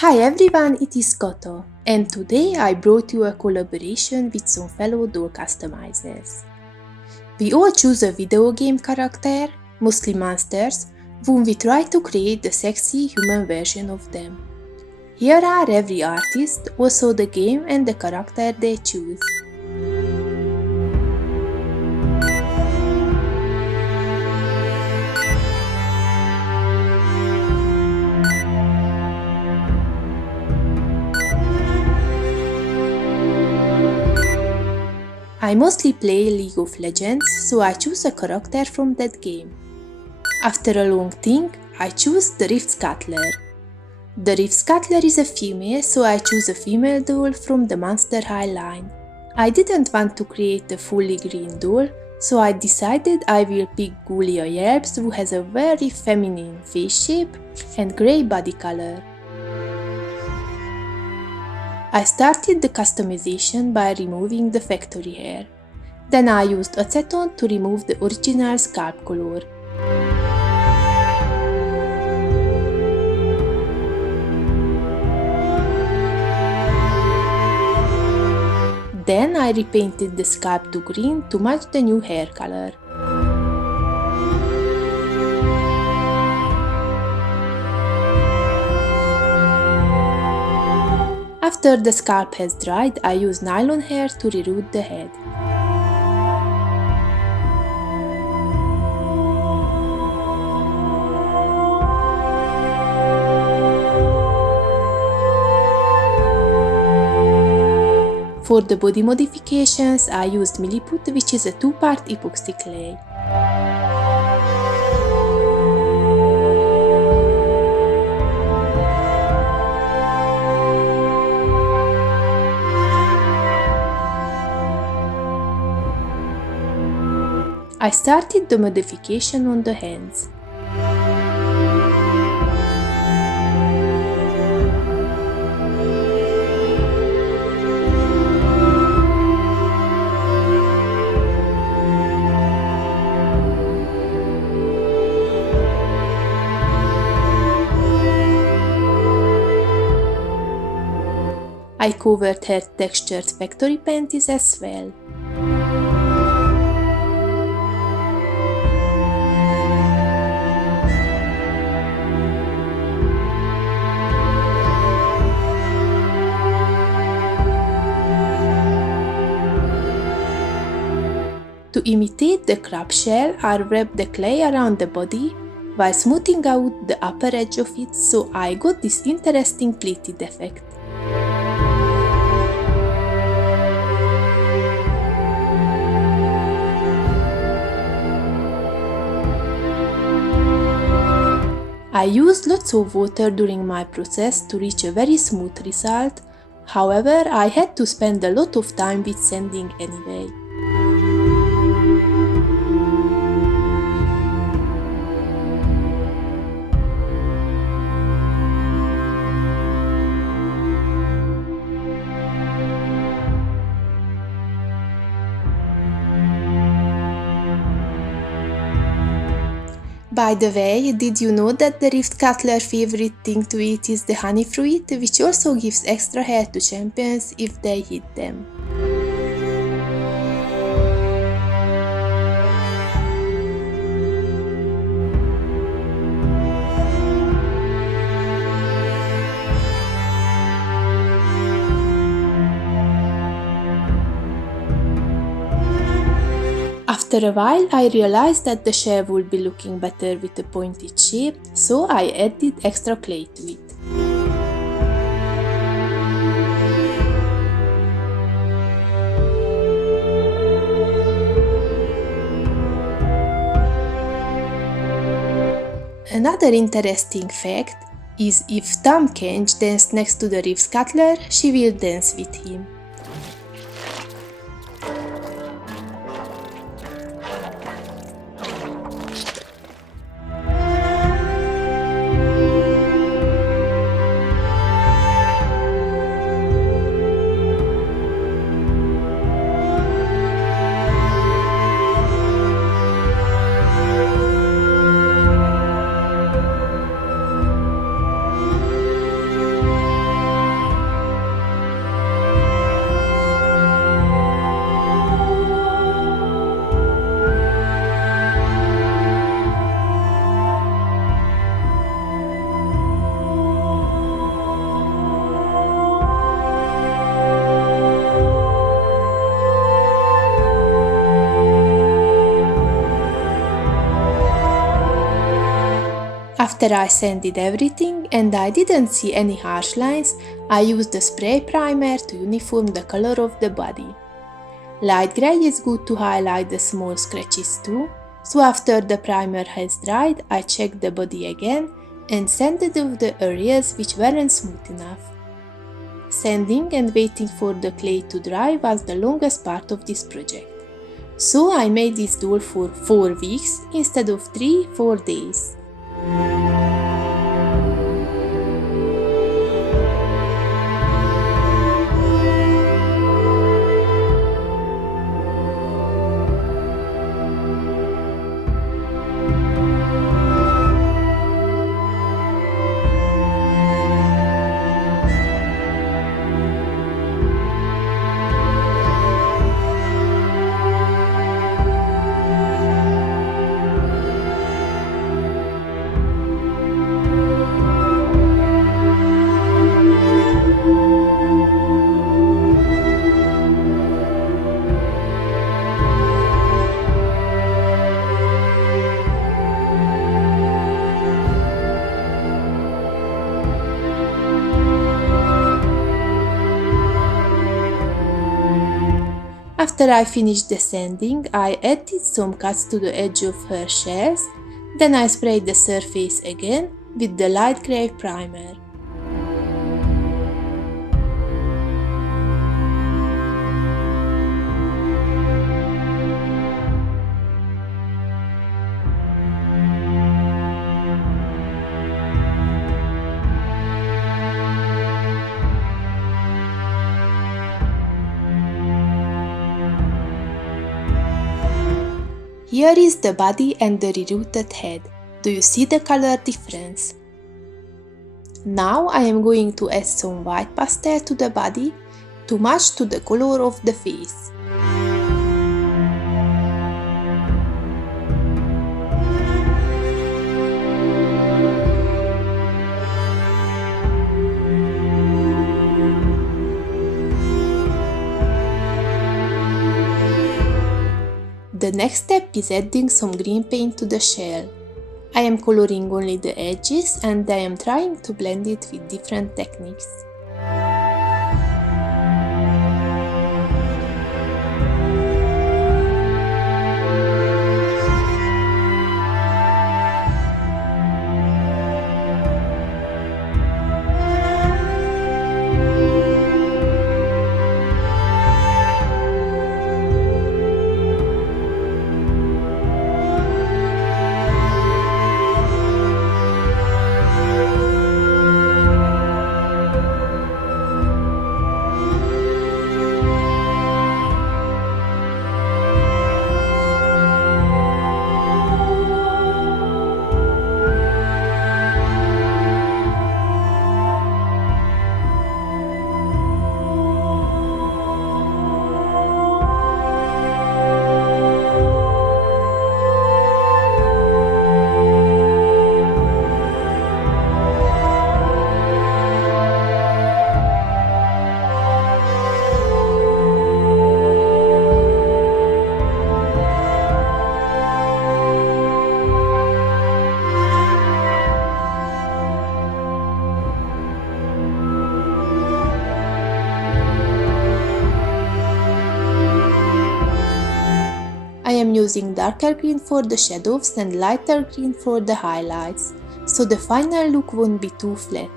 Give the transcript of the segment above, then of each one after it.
Hi everyone, it is Koto, and today I brought you a collaboration with some fellow doll customizers. We all choose a video game character, mostly monsters, whom we try to create the sexy human version of them. Here are every artist, also the game and the character they choose. I mostly play League of Legends, so I choose a character from that game. After a long think, I choose the Scuttler. The Scuttler is a female, so I choose a female doll from the Monster High line. I didn't want to create a fully green doll, so I decided I will pick Gulia Yelps, who has a very feminine face shape and grey body color. I started the customization by removing the factory hair. Then I used acetone to remove the original scalp color. Then I repainted the scalp to green to match the new hair color. After the scalp has dried, I use nylon hair to reroot the head. For the body modifications, I used Milliput, which is a 2-part epoxy clay. I started the modification on the hands. I covered her textured factory panties as well. To imitate the crab shell, I wrapped the clay around the body while smoothing out the upper edge of it, so I got this interesting pleated effect. I used lots of water during my process to reach a very smooth result, however I had to spend a lot of time with sanding anyway. By the way, did you know that the Scuttler favorite thing to eat is the honey fruit, which also gives extra hair to champions if they hit them? After a while, I realized that the shell would be looking better with a pointed shape, so I added extra clay to it. Another interesting fact is if Tom Kench danced next to the Scuttler, she will dance with him. After I sanded everything and I didn't see any harsh lines, I used a spray primer to uniform the color of the body. Light grey is good to highlight the small scratches too, so after the primer has dried, I checked the body again and sanded off the areas which weren't smooth enough. Sanding and waiting for the clay to dry was the longest part of this project. So I made this doll for 4 weeks instead of 3-4 days. After I finished the sanding, I added some cuts to the edge of her shells, then I sprayed the surface again with the light grey primer. Here is the body and the rerouted head. Do you see the color difference? Now I am going to add some white pastel to the body to match to the color of the face. The next step is adding some green paint to the shell. I am coloring only the edges and I am trying to blend it with different techniques. I am using darker green for the shadows and lighter green for the highlights, so the final look won't be too flat.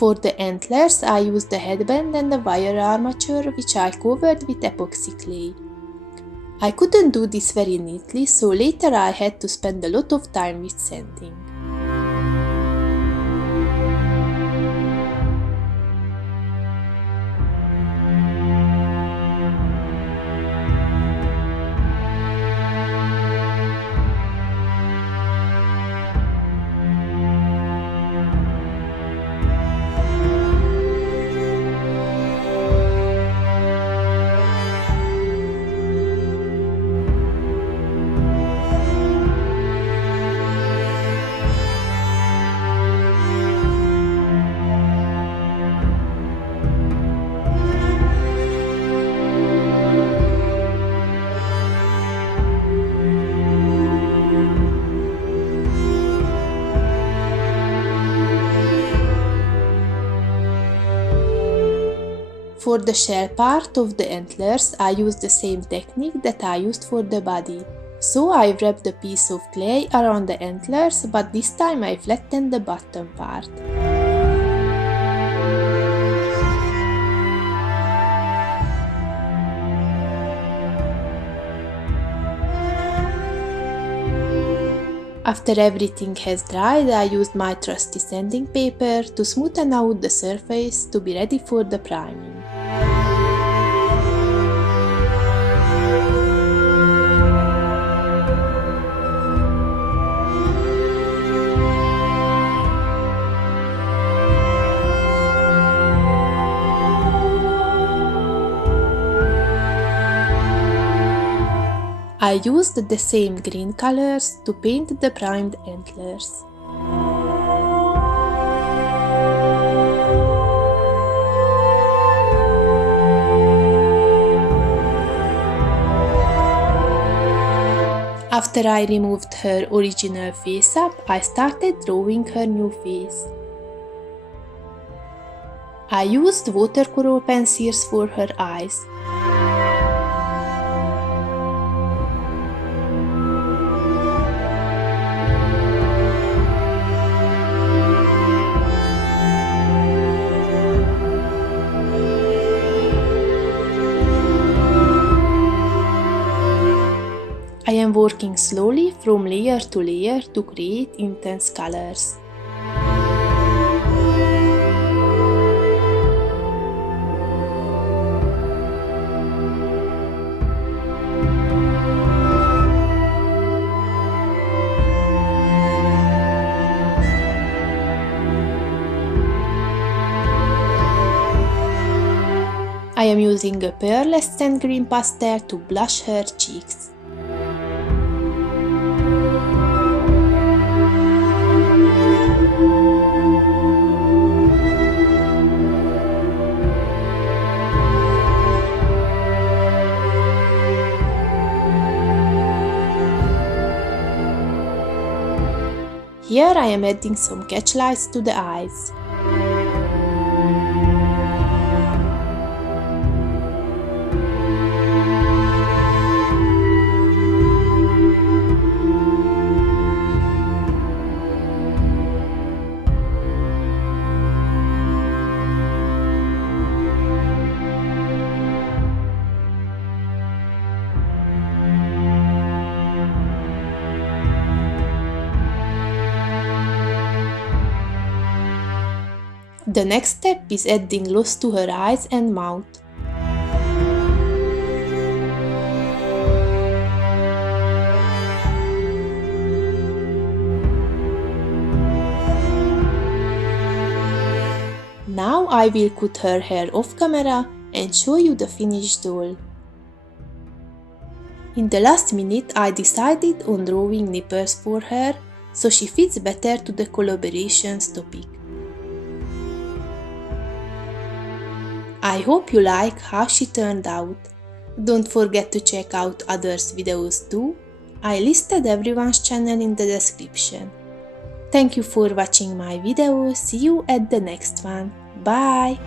For the antlers, I used the headband and the wire armature, which I covered with epoxy clay. I couldn't do this very neatly, so later I had to spend a lot of time with sanding. For the shell part of the antlers, I used the same technique that I used for the body. So I wrapped a piece of clay around the antlers, but this time I flattened the bottom part. After everything has dried, I used my trusty sanding paper to smoothen out the surface to be ready for the priming. I used the same green colors to paint the primed antlers. After I removed her original face up, I started drawing her new face. I used watercolor pencils for her eyes. I am working slowly from layer to layer to create intense colors. I am using a pearlescent green pastel to blush her cheeks. Here I am adding some catch lights to the eyes. The next step is adding gloss to her eyes and mouth. Now I will cut her hair off camera and show you the finished doll. In the last minute I decided on drawing nipples for her, so she fits better to the collaborations topic. I hope you like how she turned out. Don't forget to check out others' videos too. I listed everyone's channel in the description. Thank you for watching my video. See you at the next one. Bye!